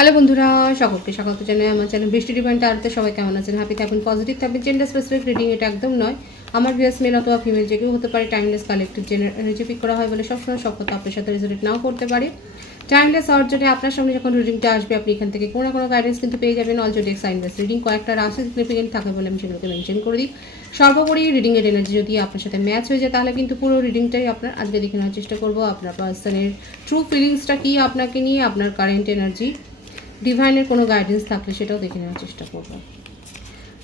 Hello বন্ধুরা, সকলকে স্বাগত জানাই আমার চ্যানেল বৃষ্টি ডিভাইন টারোতে। সবাই কেমন আছেন? হ্যাপি থাকবেন, পজিটিভ থাকবেন। জেন্ডার স্পেসিফিক রিডিং এটা একদম নয়। আমার ভিউয়ার্স মেল অথবা ফিমেল যে কেউ হতে পারে। টাইমলেস কালেক্টিভ এনার্জি পিক করা হয় বলে সবসময় সব কথা আপনার সাথে রেজোনেট নাও করতে পারে। টাইমলেস হওয়ার জন্য আপনার সামনে যখন রিডিংটা আসবে, আপনি এখান থেকে কোনো না কোনো গাইডেন্স কিন্তু পেয়ে যাবেন। অল জোডিয়াক সাইনলেস রিডিং কয়েকটা রাশি সিগনিফিকেন্ট থাকে বলে আমি সেগুলোকে মেনশন করে দিই। সর্বোপরি রিডিংয়ের এনার্জি যদি আপনার সাথে ম্যাচ হয়ে যায়, তাহলে কিন্তু পুরো রিডিংটাই আপনার আজকে দেখে নেওয়ার চেষ্টা করবো। আপনার পার্সনের ট্রু ফিলিংসটা কী আপনাকে নিয়ে, আপনার কারেন্ট এনার্জি, ডিভাইনের কোনো গাইডেন্স থাকলে সেটাও দেখে নেওয়ার চেষ্টা করব।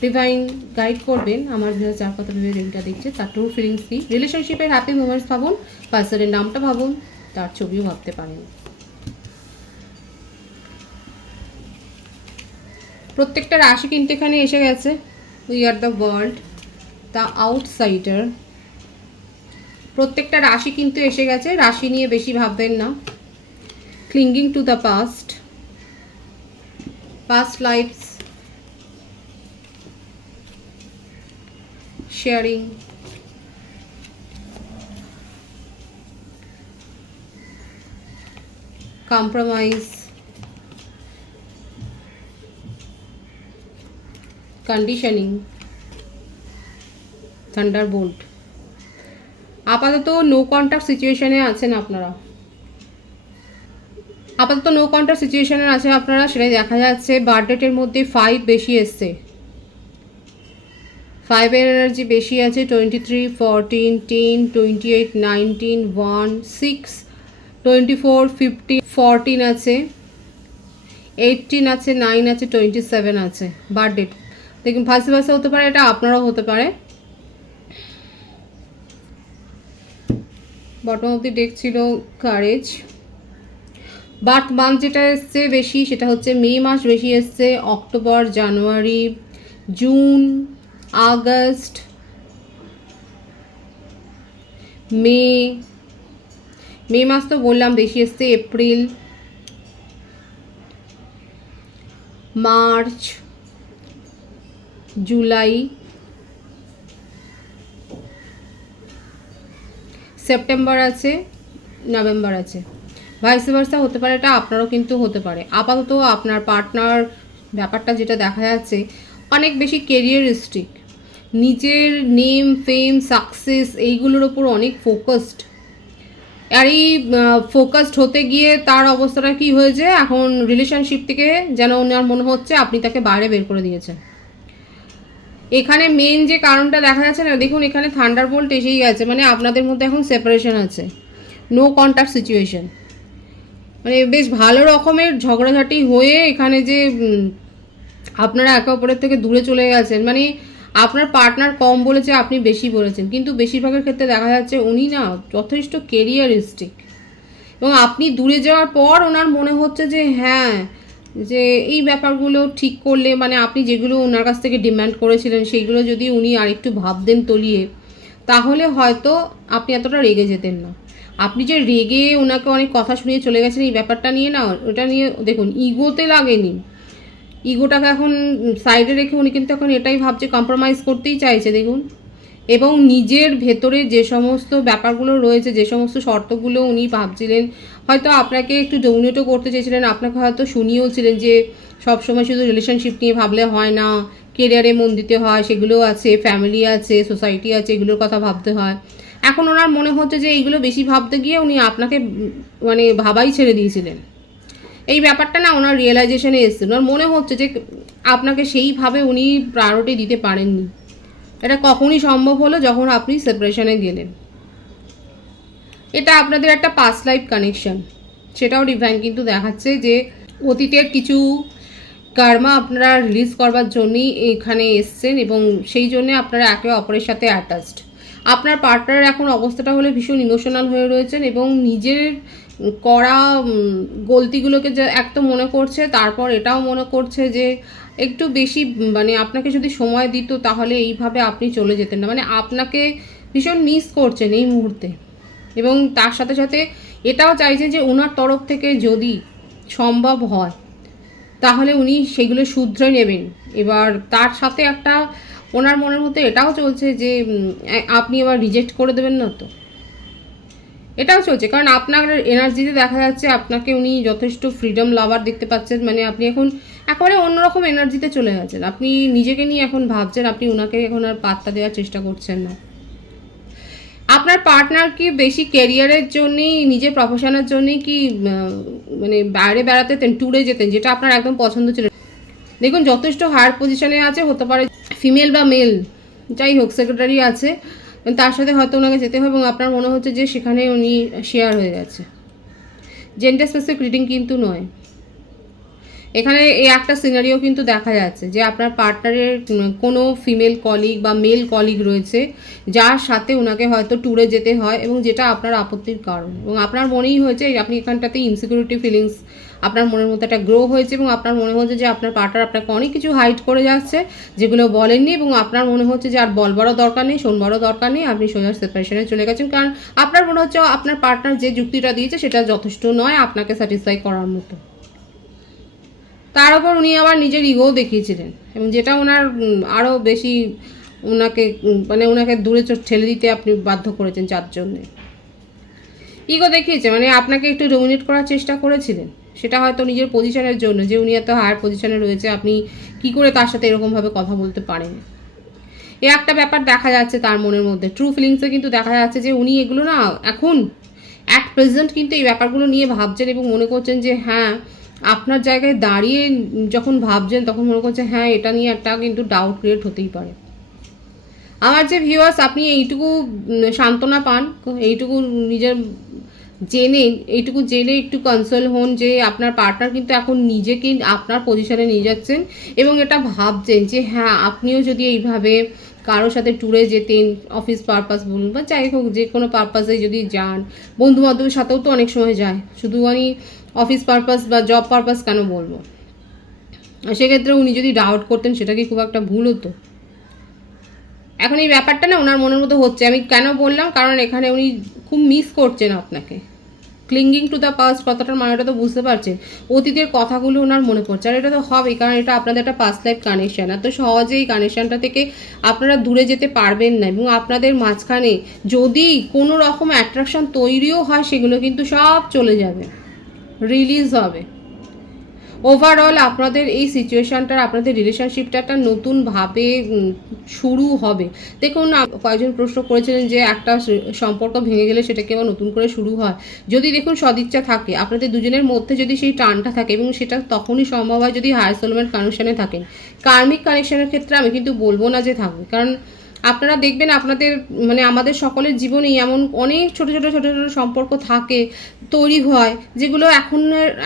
ডিভাইন গাইড করবেন আমার ভিউয়ার্স যার কথা ভেবে রিডিংটা দেখছে, তার ট্রু ফিলিংস কী, রিলেশনশিপের হ্যাপি মোমেন্টস ভাবুন, পার্সনের নামটা ভাবুন, তার ছবিও ভাবতে পারেন। প্রত্যেকটা রাশি কিন্তু এখানে এসে গেছে। We are the world, the outsider. প্রত্যেকটা রাশি কিন্তু এসে গেছে। রাশি নিয়ে বেশি ভাববেন না। ক্লিঙ্গিং to the past, past lives, sharing, compromise, conditioning, thunderbolt। আপাতত নো কন্ট্যাক্ট সিচুয়েশনে আছেন আপনারা, সেটাই দেখা যাচ্ছে। বার্থডেটের মধ্যে 5 বেশি এসছে, 5-এর এনার্জি বেশি আছে। 23, 14, 10, 28, 19, 1, 6, 24, 50, 14 আছে, 18 আছে, 9 আছে, 27 আছে। বার্থডেট দেখুন, ভাইস ভার্সা হতে পারে, এটা আপনারাও হতে পারে। বটম অব দি ডেক ছিল কারেজ। বার্থ মান্থ যেটা এসছে বেশি, সেটা হচ্ছে মে মাস বেশি এসছে, অক্টোবর, জানুয়ারি, জুন, আগস্ট, মে মাস তো বললাম বেশি এসছে, এপ্রিল, মার্চ, জুলাই, সেপ্টেম্বর আছে, নভেম্বর আছে। ভাইস ভার্সা হতে পারে, এটা আপনারও কিন্তু হতে পারে। আপাতত আপনার পার্টনার ব্যাপারটা যেটা দেখা যাচ্ছে, অনেক বেশি কেরিয়ারিস্টিক, নিজের নেম, ফেম, সাকসেস এইগুলোর ওপর অনেক ফোকাসড। আর এই ফোকাসড হতে গিয়ে তার অবস্থাটা কি হয়েছে, এখন রিলেশনশিপ থেকে যেন ওনার মনে হচ্ছে আপনি তাকে বাইরে বের করে দিয়েছেন। এখানে মেন যে কারণটা দেখা যাচ্ছে না, দেখুন এখানে থান্ডারবোল্ট এসেই গেছে, মানে আপনাদের মধ্যে এখন সেপারেশন আছে, নো কন্ট্যাক্ট সিচুয়েশন। মানে বেশ ভালো রকমের ঝগড়াঝাটি হয়ে এখানে যে আপনারা একে অপরের থেকে দূরে চলে গেছেন। মানে আপনার পার্টনার কম বলেছে, আপনি বেশি বলেছেন, কিন্তু বেশিরভাগের ক্ষেত্রে দেখা যাচ্ছে উনি না যথেষ্ট কেরিয়ারিস্টিক, এবং আপনি দূরে যাওয়ার পর ওনার মনে হচ্ছে যে হ্যাঁ, যে এই ব্যাপারগুলো ঠিক করলে, মানে আপনি যেগুলো ওনার কাছ থেকে ডিম্যান্ড করেছিলেন সেইগুলো যদি উনি আরেকটু ভাবতেন তলিয়ে, তাহলে হয়তো আপনি এতটা রেগে যেতেন না। আপনি যে রেগে ওনাকে অনেক কথা শুনিয়ে চলে গেছেন এই ব্যাপারটা নিয়ে না, ওটা নিয়ে দেখুন ইগোতে লাগেনি। ইগোটাকে এখন সাইডে রেখে উনি কিন্তু এখন এটাই ভাবছে, কম্প্রোমাইজ করতেই চাইছে দেখুন। এবং নিজের ভেতরে যে সমস্ত ব্যাপারগুলো রয়েছে, যে সমস্ত শর্তগুলো উনি ভাবছিলেন, হয়তো আপনাকে একটু ডোমিনেটও করতে চেয়েছিলেন, আপনাকে হয়তো শুনিয়েও ছিলেন যে সবসময় শুধু রিলেশনশিপ নিয়ে ভাবলে হয় না, কেরিয়ারে মন দিতে হয়, সেগুলো আছে, ফ্যামিলি আছে, সোসাইটি আছে, এগুলোর কথা ভাবতে হয়। এখন ওনার মনে হচ্ছে যে এইগুলো বেশি ভাবতে গিয়ে উনি আপনাকে মানে ভাবাই ছেড়ে দিয়েছিলেন। এই ব্যাপারটা না ওনার রিয়েলাইজেশনে এসছে, ওনার মনে হচ্ছে যে আপনাকে সেইভাবে উনি প্রায়োরিটি দিতে পারেননি। এটা কখনই সম্ভব হলো যখন আপনি সেপারেশনে গেলেন। এটা আপনাদের একটা পাস্ট লাইফ কানেকশন, সেটাও ডিভাইন কিন্তু দেখাচ্ছে যে অতীতের কিছু কার্মা আপনারা রিলিজ করবার জন্যই এখানে এসছেন, এবং সেই জন্যে আপনারা একে অপরের সাথে অ্যাটাচড। আপনার পার্টনারের এখন অবস্থাটা হলে ভীষণ ইমোশনাল হয়ে রয়েছেন, এবং নিজের করা গলতিগুলোকে যে এক তো মনে করছে, তারপর এটাও মনে করছে যে একটু বেশি মানে আপনাকে যদি সময় দিত তাহলে এইভাবে আপনি চলে যেতেন না। মানে আপনাকে ভীষণ মিস করছেন এই মুহূর্তে, এবং তার সাথে সাথে এটাও চাইছেন যে ওনার তরফ থেকে যদি সম্ভব হয় তাহলে উনি সেগুলো শুধরে নেবেন। এবার তার সাথে একটা ওনার মনের মধ্যে এটাও চলছে যে আপনি এবার রিজেক্ট করে দেবেন না তো। এটাও চলছে, কারণ আপনার এনার্জিতে দেখা যাচ্ছে আপনাকে উনি যথেষ্ট ফ্রিডম লাভার দেখতে পাচ্ছেন। মানে আপনি এখন একেবারে অন্যরকম এনার্জিতে চলে গেছেন, আপনি নিজেকে নিয়ে এখন ভাবছেন, আপনি ওনাকে এখন আর পাত্তা দেওয়ার চেষ্টা করছেন না। আপনার পার্টনার কি বেশি ক্যারিয়ারের জন্যই, নিজের প্রফেশনের জন্যই কি মানে বাইরে বেড়াতে যেতেন, ট্যুরে যেতেন, যেটা আপনার একদম পছন্দ ছিল? দেখুন যথেষ্ট হায়ার পজিশনে আছে, হতে পারে ফিমেল বা মেল যাই হোক, সেক্রেটারি আছে, তার সাথে হয়তো ওনাকে যেতে হবে এবং আপনার মনে হচ্ছে যে সেখানে উনি শেয়ার হয়ে গেছে। জেন্ডার স্পেসিফিক রিডিং কিন্তু নয়, এখানে এই একটা সিনারিও কিন্তু দেখা যাচ্ছে যে আপনার পার্টনারের কোনো ফিমেল কলিগ বা মেল কলিগ রয়েছে যার সাথে ওনাকে হয়তো ট্যুরে যেতে হয় এবং যেটা আপনার আপত্তির কারণ, এবং আপনার মনেই হয়েছে আপনি এখানটাতে ইনসিকিউরিটি ফিলিংস আপনার মনের মধ্যে একটা গ্রো হয়েছে এবং আপনার মনে হচ্ছে যে আপনার পার্টনার আপনাকে অনেক কিছু হাইড করে যাচ্ছে যেগুলো বলেননি, এবং আপনার মনে হচ্ছে যে আর বলবারও দরকার নেই, শোনবারও দরকার নেই, আপনি সোজা সেপারেশনে চলে গেছেন, কারণ আপনার মনে হচ্ছে আপনার পার্টনার যে যুক্তিটা দিয়েছে সেটা যথেষ্ট নয় আপনাকে স্যাটিসফাই করার মতো। তার উপর উনি আবার নিজের ইগোও দেখিয়েছিলেন, এবং যেটা ওনার আরও বেশি ওনাকে মানে ওনাকে দূরে ঠেলে দিতে আপনি বাধ্য করেছেন, যার জন্যে ইগো দেখিয়েছে, মানে আপনাকে একটু ডমিনেট করার চেষ্টা করেছিলেন, সেটা হয়তো নিজের পজিশনের জন্য, যে উনি এত হায়ার পজিশনে রয়েছে, আপনি কি করে তার সাথে এরকমভাবে কথা বলতে পারেন। এ একটা ব্যাপার দেখা যাচ্ছে তার মনের মধ্যে, ট্রু ফিলিংসে কিন্তু দেখা যাচ্ছে যে উনি এগুলো না এখন অ্যাট প্রেজেন্ট কিন্তু এই ব্যাপারগুলো নিয়ে ভাবছেন এবং মনে করছেন যে হ্যাঁ, আপনার জায়গায় দাঁড়িয়ে যখন ভাবছেন তখন মনে করছে হ্যাঁ, এটা নিয়ে একটা কিন্তু ডাউট ক্রিয়েট হতেই পারে। আমার যে ভিউয়ার্স, আপনি এইটুকু সান্ত্বনা পান, এইটুকু নিজের জেনে, এইটুকু জেনে একটু কনসোল হন যে আপনার পার্টনার কিন্তু এখন নিজেকে আপনার পজিশনে নিয়ে যাচ্ছেন এবং এটা ভাবছেন যে হ্যাঁ, আপনিও যদি এইভাবে কারোর সাথে ট্যুরে যেতেন, অফিস পারপাস বলুন বা যাই হোক যে কোনো পারপাসে যদি যান, বন্ধু বান্ধবের সাথেও তো অনেক সময় যায়, শুধু আমি অফিস পারপাস বা জব পারপাস কেন বলবো, সেক্ষেত্রে উনি যদি ডাউট করতেন সেটা কি খুব একটা ভুল হতো? এখন এই ব্যাপারটা না ওনার মনের মধ্যে হচ্ছে, আমি কেন বললাম, কারণ এখানে উনি খুব মিস করছেন আপনাকে। ক্লিঙ্গিং টু দ্য পাস্ট কথাটার মানেটা তো বুঝতে পারছেন, অতীতের কথাগুলো ওনার মনে পড়ছে, আর এটা তো হবেই, কারণ এটা আপনাদের একটা পাস্ট লাইফ কানেকশান, এত সহজে এই কানেকশানটা থেকে আপনারা দূরে যেতে পারবেন না, এবং আপনাদের মাঝখানে যদি কোনো রকম অ্যাট্রাকশন তৈরিও হয় সেগুলো কিন্তু সব চলে যাবে, রিলিজ হবে। ওভারঅল আপনাদের এই সিচুয়েশানটার, আপনাদের রিলেশনশিপটা একটা নতুনভাবে শুরু হবে। দেখুন কয়েকজন প্রশ্ন করেছিলেন যে একটা সম্পর্ক ভেঙে গেলে সেটাকে আবার নতুন করে শুরু হয়, যদি দেখুন সদিচ্ছা থাকে আপনাদের দুজনের মধ্যে, যদি সেই টানটা থাকে, এবং সেটা তখনই সম্ভব হয় যদি হায়ার সোলমেট কানেকশানে থাকেন। কার্মিক কানেকশানের ক্ষেত্রে আমি কিন্তু বলবো না যে থাকবে, কারণ আপনারা দেখবেন আপনাদের মানে আমাদের সকলের জীবনেই এমন অনেক ছোট ছোট ছোট ছোট সম্পর্ক থাকে, তৈরি হয়, যেগুলো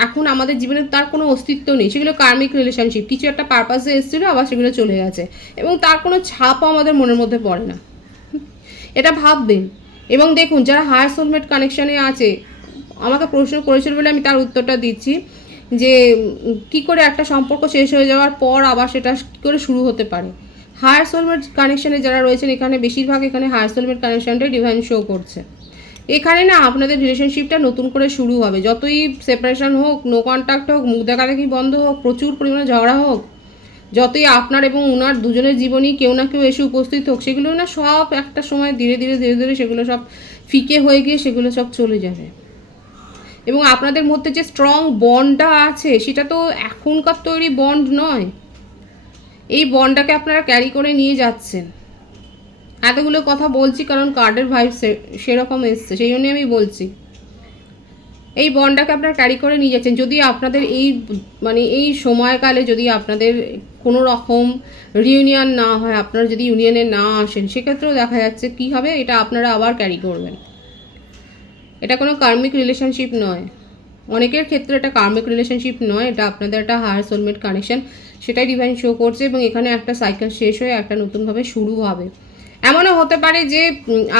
এখন আমাদের জীবনে তার কোনো অস্তিত্ব নেই, সেগুলো কার্মিক রিলেশনশিপ, কিছু একটা পারপাসে এসেছিলো আবার সেগুলো চলে গেছে এবং তার কোনো ছাপও আমাদের মনের মধ্যে পড়ে না, এটা ভাববেন। এবং দেখুন যারা হায়ার সোলমেট কানেকশানে আছে, আমাকে প্রশ্ন করেছিল বলে আমি তার উত্তরটা দিচ্ছি, যে কি করে একটা সম্পর্ক শেষ হয়ে যাওয়ার পর আবার সেটা কী করে শুরু হতে পারে। হায়ার সোলমেট কানেকশানে যারা রয়েছেন, এখানে বেশিরভাগ এখানে হায়ার সোলমেট কানেকশানটাই ডিভাইন শো করছে। এখানে না আপনাদের রিলেশনশিপটা নতুন করে শুরু হবে, যতই সেপারেশন হোক, নো কন্ট্যাক্ট হোক, মুখ দেখাদেখি বন্ধ হোক, প্রচুর পরিমাণে ঝগড়া হোক, যতই আপনার এবং ওনার দুজনের জীবনেই কেউ না কেউ এসে উপস্থিত হোক, সেগুলো না সব একটা সময় ধীরে ধীরে ধীরে ধীরে সেগুলো সব ফিকে হয়ে গিয়ে সেগুলো সব চলে যাবে। এবং আপনাদের মধ্যে যে স্ট্রং বন্ডটা আছে সেটা তো এখনকার তৈরি বন্ড নয়, এই বন্ডটাকে আপনারা ক্যারি করে নিয়ে যাচ্ছেন। এতগুলো কথা বলছি কারণ কার্ডের ভাইব সেরকম এসছে, সেই জন্যই আমি বলছি এই বন্ডটাকে আপনারা ক্যারি করে নিয়ে যাচ্ছেন। যদি আপনাদের এই মানে এই সময়কালে যদি আপনাদের কোনো রকম রিউনিয়ন না হয়, আপনারা যদি ইউনিয়নে না আসেন, সেক্ষেত্রেও দেখা যাচ্ছে কী হবে, এটা আপনারা আবার ক্যারি করবেন। এটা কোনো কার্মিক রিলেশনশিপ নয়, অনেকের ক্ষেত্রে এটা কার্মিক রিলেশনশিপ নয়, এটা আপনাদের একটা হায়ার সোলমেট কানেকশন, সেটাই ডিভাইন শো করছে। এবং এখানে একটা সাইকেল শেষ হয়ে একটা নতুনভাবে শুরু হবে। এমনও হতে পারে যে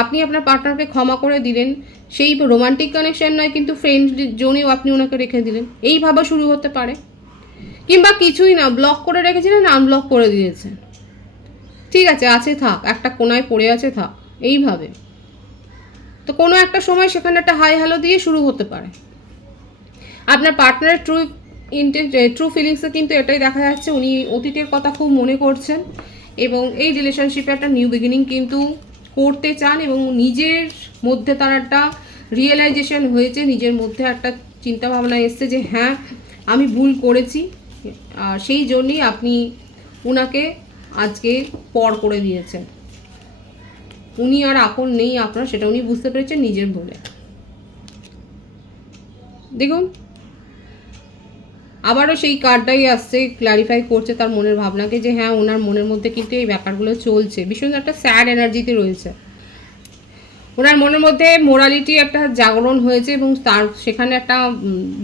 আপনি আপনার পার্টনারকে ক্ষমা করে দিলেন, সেই রোমান্টিক কানেকশন নয় কিন্তু ফ্রেন্ড জোনেও আপনি ওনাকে রেখে দিলেন, এইভাবে শুরু হতে পারে। কিংবা কিছুই না, ব্লক করে রেখেছিলেন, আনব্লক করে দিয়েছেন, ঠিক আছে থাক, একটা কোনায় পড়ে আছে থাক, এইভাবে। তো কোনো একটা সময় সেখানে একটা হাই হ্যালো দিয়ে শুরু হতে পারে। আপনার পার্টনারের ট্রু ফিলিংসে কিন্তু এটাই দেখা যাচ্ছে, উনি অতীতের কথা খুব মনে করছেন এবং এই রিলেশনশিপে একটা নিউ বিগিনিং কিন্তু করতে চান এবং নিজের মধ্যে তার একটা রিয়েলাইজেশন হয়েছে, নিজের মধ্যে একটা চিন্তা ভাবনা এসছে যে হ্যাঁ আমি ভুল করেছি, সেই জন্যই আপনি উনাকে আজকে পর করে দিয়েছেন। উনি আর আপন নেই আপনার, সেটা উনি বুঝতে পেরেছেন নিজের ভুলে। দেখুন আবারও সেই কার্ডটাই আসছে, ক্লারিফাই করছে তার মনের ভাবনাকে যে হ্যাঁ ওনার মনের মধ্যে কিন্তু এই ব্যাপারগুলো চলছে, ভীষণ একটা স্যাড এনার্জিতে রয়েছে। ওনার মনের মধ্যে মোরালিটি একটা জাগরণ হয়েছে এবং তার সেখানে একটা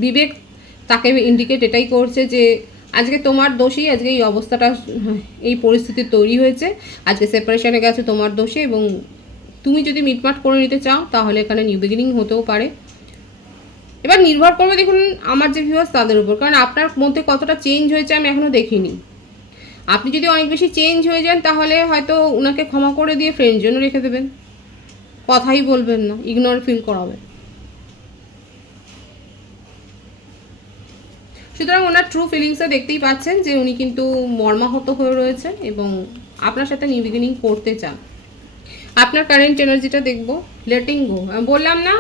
বিবেক তাকে ইন্ডিকেট এটাই করছে যে আজকে তোমার দোষেই আজকে এই অবস্থাটা, এই পরিস্থিতি তৈরি হয়েছে, আজকে সেপারেশনে গেছে তোমার দোষে, এবং তুমি যদি মিটমাট করে নিতে চাও তাহলে এখানে নিউ বিগিনিং হতেও পারে। এবার নির্ভর করবে দেখুন আমার যে ভিউয়ার্স তাদের উপর, কারণ আপনার মধ্যে কতটা চেঞ্জ হয়েছে আমি এখনও দেখিনি। আপনি যদি অনেক বেশি চেঞ্জ হয়ে যান তাহলে হয়তো ওনাকে ক্ষমা করে দিয়ে ফ্রেন্ড জন্য রেখে দেবেন, কথাই বলবেন না, ইগনোর ফিল করাবেন। সুতরাং ওনার ট্রু ফিলিংসটা দেখতেই পাচ্ছেন যে উনি কিন্তু মর্মাহত হয়ে রয়েছেন এবং আপনার সাথে নিউ বিগিনিং করতে চান। আপনার কারেন্ট এনার্জিটা দেখবো, লেটিং গো। বললাম না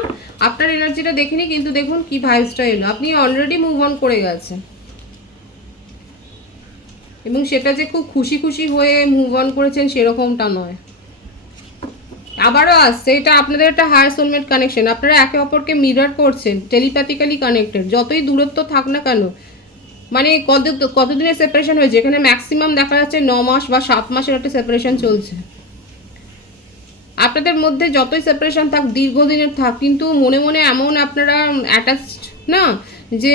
আপনার এনার্জিটা দেখিনি, কিন্তু দেখুন কি ভাইবসটা এলো, আপনি অলরেডি মুভ অন করে গেছেন এবং সেটা যে খুব খুশি খুশি হয়ে মুভ অন করেছেন সেরকমটা নয়। আবারও আসছে, এটা আপনাদের একটা হায়ার সোলমেট কানেকশন, আপনারা একে অপরকে মিরর করছেন, টেলিপ্যাথিক্যালি কানেক্টেড, যতই দূরত্ব থাক না কেন। মানে কতদিনের সেপারেশন হয়েছে, এখানে ম্যাক্সিমাম দেখা যাচ্ছে 9 মাস বা 7 মাসের একটা সেপারেশন চলছে। আপনাদের মধ্যে যতই সেপারেশন থাক, দীর্ঘদিনের থাক, কিন্তু মনে মনে এমন আপনারা অ্যাটাচড না যে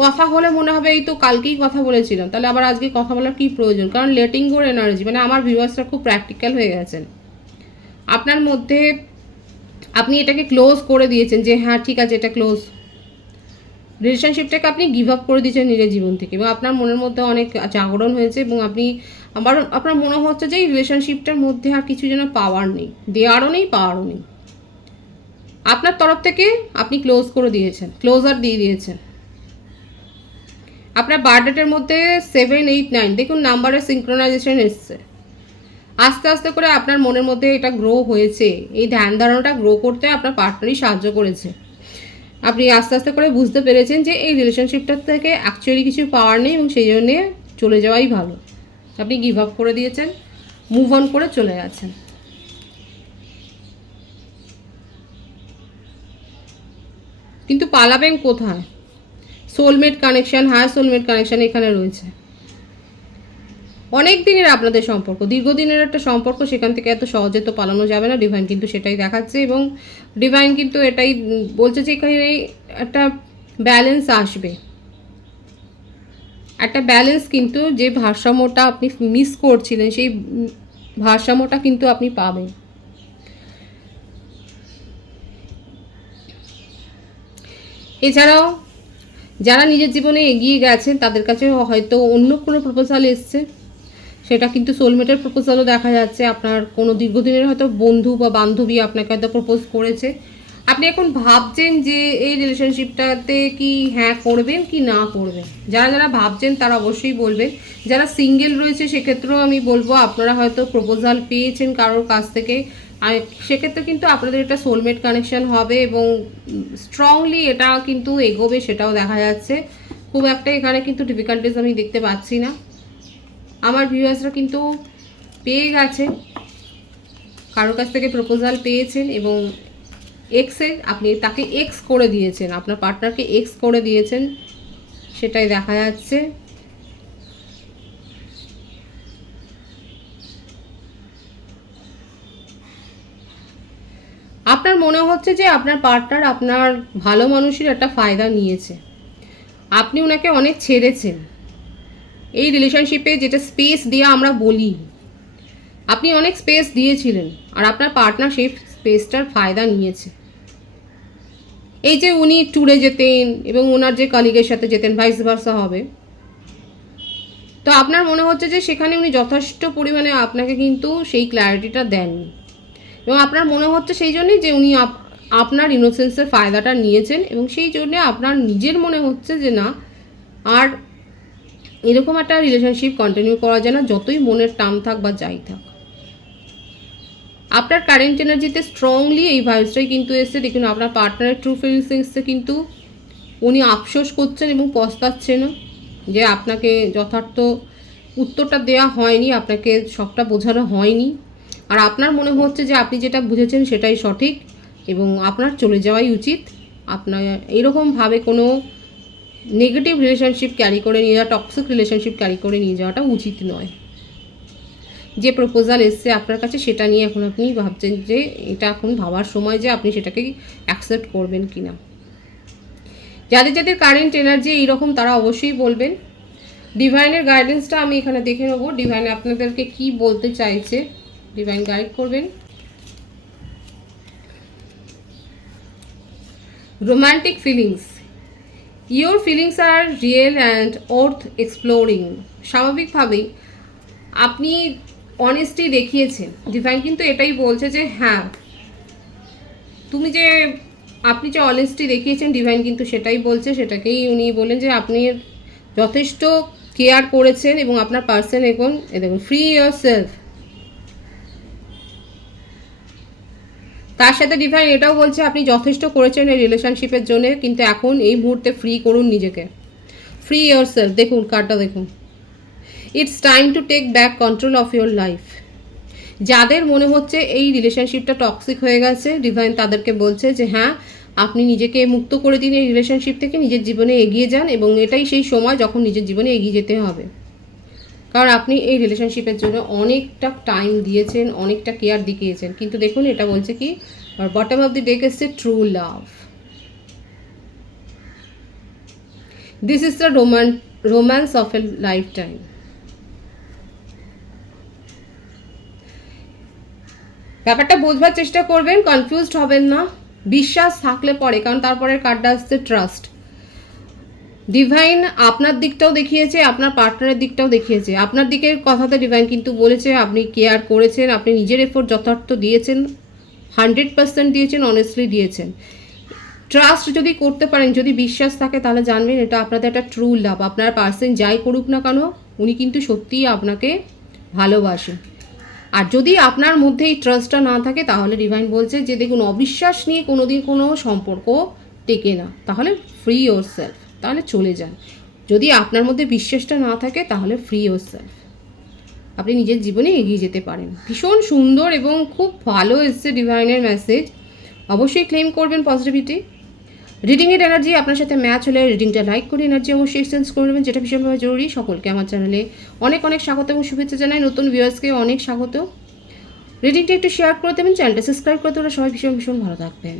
কথা হলে মনে হবে এই তো কালকেই কথা বলেছিলাম, তাহলে আবার আজকে কথা বলার কী প্রয়োজন, কারণ লেটিং গোর এনার্জি, মানে আমার ভিউয়ার্সরা খুব প্র্যাকটিক্যাল হয়ে গেছেন। আপনার মধ্যে আপনি এটাকে ক্লোজ করে দিয়েছেন যে হ্যাঁ ঠিক আছে এটা ক্লোজ, রিলেশনশিপটাকে আপনি গিভ আপ করে দিয়েছেন নিজের জীবন থেকে, এবং আপনার মনের মধ্যে অনেক জাগরণ হয়েছে এবং আপনি আপনার মনে হচ্ছে যে এই রিলেশনশিপটার মধ্যে আর কিছু যেন পাওয়ার নেই, দেওয়ারও নেই পাওয়ারও নেই। আপনার তরফ থেকে আপনি ক্লোজ করে দিয়েছেন, ক্লোজার দিয়ে দিয়েছেন। আপনার বার্থডেটের মধ্যে 7, 8, 9 দেখুন নাম্বারের সিঙ্ক্রোনাইজেশন এসছে। আস্তে আস্তে করে আপনার মনের মধ্যে এটা গ্রো হয়েছে, এই ধ্যান ধারণাটা গ্রো করতে আপনার পার্টনারই সাহায্য করেছে। আপনি আস্তে আস্তে করে বুঝতে পেরেছেন যে এই রিলেশনশিপটার থেকে অ্যাকচুয়ালি কিছু পাওয়ার নেই এবং সেই জন্যে চলে যাওয়াই ভালো। আপনি গিভ আপ করে দিয়েছেন, মুভ অন করে চলে গেছেন। কিন্তু পালাবেন কোথায়? Soulmate connection, higher soulmate connection এখানে রয়েছে। অনেক দিনের আপনাদের সম্পর্ক, দীর্ঘদিনের একটা সম্পর্ক, সেখান থেকে এত সহজে তো পালানো যাবে না। ডিভাইন কিন্তু সেটাই দেখাচ্ছে এবং ডিভাইন কিন্তু এটাই বলছে যে এখানে একটা ব্যালেন্স আসবে, একটা ব্যালেন্স, কিন্তু যে ভারসাম্যটা আপনি মিস করছিলেন সেই ভারসাম্যটা কিন্তু আপনি পাবেন। এছাড়াও যারা নিজের জীবনে এগিয়ে গেছেন তাদের কাছে হয়তো অন্য কোনো প্রপোজাল এসছে, সেটা কিন্তু সোলমেটের প্রপোজালও দেখা যাচ্ছে। আপনার কোনো দীর্ঘদিনের হয়তো বন্ধু বা বান্ধবী আপনাকে হয়তো প্রপোজ করেছে, আপনি এখন ভাবছেন যে এই রিলেশনশিপটাতে কি হ্যাঁ করবেন কি না করবেন। যারা যারা ভাবছেন তারা অবশ্যই বলবেন, যারা সিঙ্গেল রয়েছে সেক্ষেত্রেও আমি বলবো আপনারা হয়তো প্রপোজাল পেয়েছেন কারোর কাছ থেকে, আর সেক্ষেত্রে কিন্তু আপনাদের একটা সোলমেট কানেকশন হবে এবং স্ট্রংলি এটা কিন্তু এগোবে, সেটাও দেখা যাচ্ছে। খুব একটা এখানে কিন্তু ডিফিকাল্টিস আমি দেখতে পাচ্ছি না। আমার ভিউয়ার্সরা কিন্তু পেয়ে গেছে, কারোর কাছ থেকে প্রপোজাল পেয়েছেন এবং এক্সের আপনি তাকে এক্স করে দিয়েছেন, আপনার পার্টনারকে এক্স করে দিয়েছেন, সেটাই দেখা যাচ্ছে। আপনার মনে হচ্ছে যে আপনার পার্টনার আপনার ভালো মানুষের একটা ফায়দা নিয়েছে, আপনি ওনাকে অনেক ছেড়েছেন এই রিলেশনশিপে, যেটা স্পেস দেওয়া আমরা বলি, আপনি অনেক স্পেস দিয়েছিলেন আর আপনার পার্টনার সেই স্পেসটার ফায়দা নিয়েছে। এই যে উনি ট্যুরে যেতেন এবং ওনার যে কলিগের সাথে যেতেন, ভাইস ভার্সা হবে, তো আপনার মনে হচ্ছে যে সেখানে উনি যথেষ্ট পরিমাণে আপনাকে কিন্তু সেই ক্ল্যারিটিটা দেননি এবং আপনার মনে হচ্ছে সেই জন্যই যে উনি আপনার ইনোসেন্সের ফায়দাটা নিয়েছেন এবং সেই জন্যে আপনার নিজের মনে হচ্ছে যে না আর এরকম একটা রিলেশনশিপ কন্টিনিউ করা যায় না, যতই মনের টান থাক বা যাই থাক। আপনার কারেন্ট এনার্জিতে স্ট্রংলি এই ভাইবসটাই কিন্তু এসছে। দেখুন আপনার পার্টনারের ট্রু ফিলিংস এসছে, কিন্তু উনি আফসোস করছেন এবং পস্তাচ্ছেনও যে আপনাকে যথার্থ উত্তরটা দেওয়া হয়নি, আপনাকে সবটা বোঝানো হয়নি। আর আপনার মনে হচ্ছে যে আপনি যেটা বুঝেছেন সেটাই সঠিক এবং আপনার চলে যাওয়াই উচিত। আপনার এরকমভাবে কোনো নেগেটিভ রিলেশনশিপ ক্যারি করে নিয়ে যাওয়া, টক্সিক রিলেশনশিপ ক্যারি করে নিয়ে যাওয়াটা উচিত নয়। যে প্রপোজাল এসছে আপনার কাছে সেটা নিয়ে এখন আপনি ভাবছেন যে এটা এখন ভাবার সময় যে আপনি সেটাকে অ্যাকসেপ্ট করবেন কি না। যাদের যাদের কারেন্ট এনার্জি এইরকম তারা অবশ্যই বলবেন। ডিভাইনের গাইডেন্সটা আমি এখানে দেখে নেবো, ডিভাইন আপনাদেরকে কি বলতে চাইছে, ডিভাইন গাইড করবেন। Romantic feelings, your feelings are real and worth exploring. স্বাভাবিকভাবেই আপনি অনেস্টি দেখিয়েছেন, ডিভাইন কিন্তু এটাই বলছে যে হ্যাঁ আপনি যে অনেস্টি দেখিয়েছেন, ডিভাইন কিন্তু সেটাই বলছে, সেটাকেই উনি বলেন যে আপনি যথেষ্ট কেয়ার করেছেন এবং আপনার পার্সন এখন দেখুন ফ্রি ইয়োর সেলফ। তার সাথে ডিভাইন এটাও বলছে আপনি যথেষ্ট করেছেন এই রিলেশনশিপের জন্য, কিন্তু এখন এই মুহূর্তে ফ্রি করুন নিজেকে, ফ্রি ইয়োর সেলফ। দেখুন কার্ডটা দেখুন, it's time to take back control of your life. যাদের মনে হচ্ছে এই রিলেশনশিপটা টক্সিক হয়ে গেছে, ডিভাইন তাদেরকে বলছে যে হ্যাঁ আপনি নিজেকে মুক্ত করে দিন এই রিলেশনশিপ থেকে, নিজের জীবনে এগিয়ে যান এবং এটাই সেই সময় যখন নিজের জীবনে এগিয়ে যেতে হবে। কারণ আপনি এই রিলেশনশিপের জন্য অনেকটা টাইম দিয়েছেন, অনেকটা কেয়ার দেখিয়েছেন, কিন্তু দেখুন এটা বলছে কি বটম অফ দি ডেক এসছে true love. This is the romance of A life time. ব্যাপারটা বোঝবার চেষ্টা করবেন, কনফিউজড হবেন না, বিশ্বাস থাকলে পরে, কারণ তারপরের কার্ডটা আসছে ট্রাস্ট। ডিভাইন আপনার দিকটাও দেখিয়েছে, আপনার পার্টনারের দিকটাও দেখিয়েছে। আপনার দিকের কথাতে ডিভাইন কিন্তু বলেছে আপনি কেয়ার করেছেন, আপনি নিজের এফোর্ট যথার্থ দিয়েছেন, 100% দিয়েছেন, অনেস্টলি দিয়েছেন। ট্রাস্ট যদি করতে পারেন, যদি বিশ্বাস থাকে, তাহলে জানবেন এটা আপনাদের একটা ট্রু লাভ। আপনার পার্সন যাই করুক না কেন উনি কিন্তু সত্যিই আপনাকে ভালোবাসেন। আর যদি আপনার মধ্যে এই ট্রাস্টটা না থাকে তাহলে ডিভাইন বলছে যে দেখুন অবিশ্বাস নিয়ে কোনোদিন কোনো সম্পর্ক টেকে না, তাহলে ফ্রি ইয়োর সেলফ, তাহলে চলে যান। যদি আপনার মধ্যে বিশ্বাসটা না থাকে তাহলে ফ্রি ইয়োর সেলফ, আপনি নিজের জীবনে এগিয়ে যেতে পারেন। ভীষণ সুন্দর এবং খুব ভালো এসছে ডিভাইনের মেসেজ, অবশ্যই ক্লেম করবেন পজিটিভিটি। রিডিংয়ের এনার্জি আপনার সাথে ম্যাচ হলে রিডিংটা লাইক করে এনার্জি অবশ্যই এক্সচেঞ্জ করে নেবেন, যেটা ভীষণভাবে জরুরি। সকলকে আমার চ্যানেলে অনেক অনেক স্বাগত এবং শুভেচ্ছা জানাই, নতুন ভিউয়ার্সকে অনেক স্বাগত। রিডিংটা একটু শেয়ার করে দেবেন, চ্যানেলটা সাবস্ক্রাইব করে দেবেন, সবাই ভীষণ ভীষণ ভালো থাকবেন।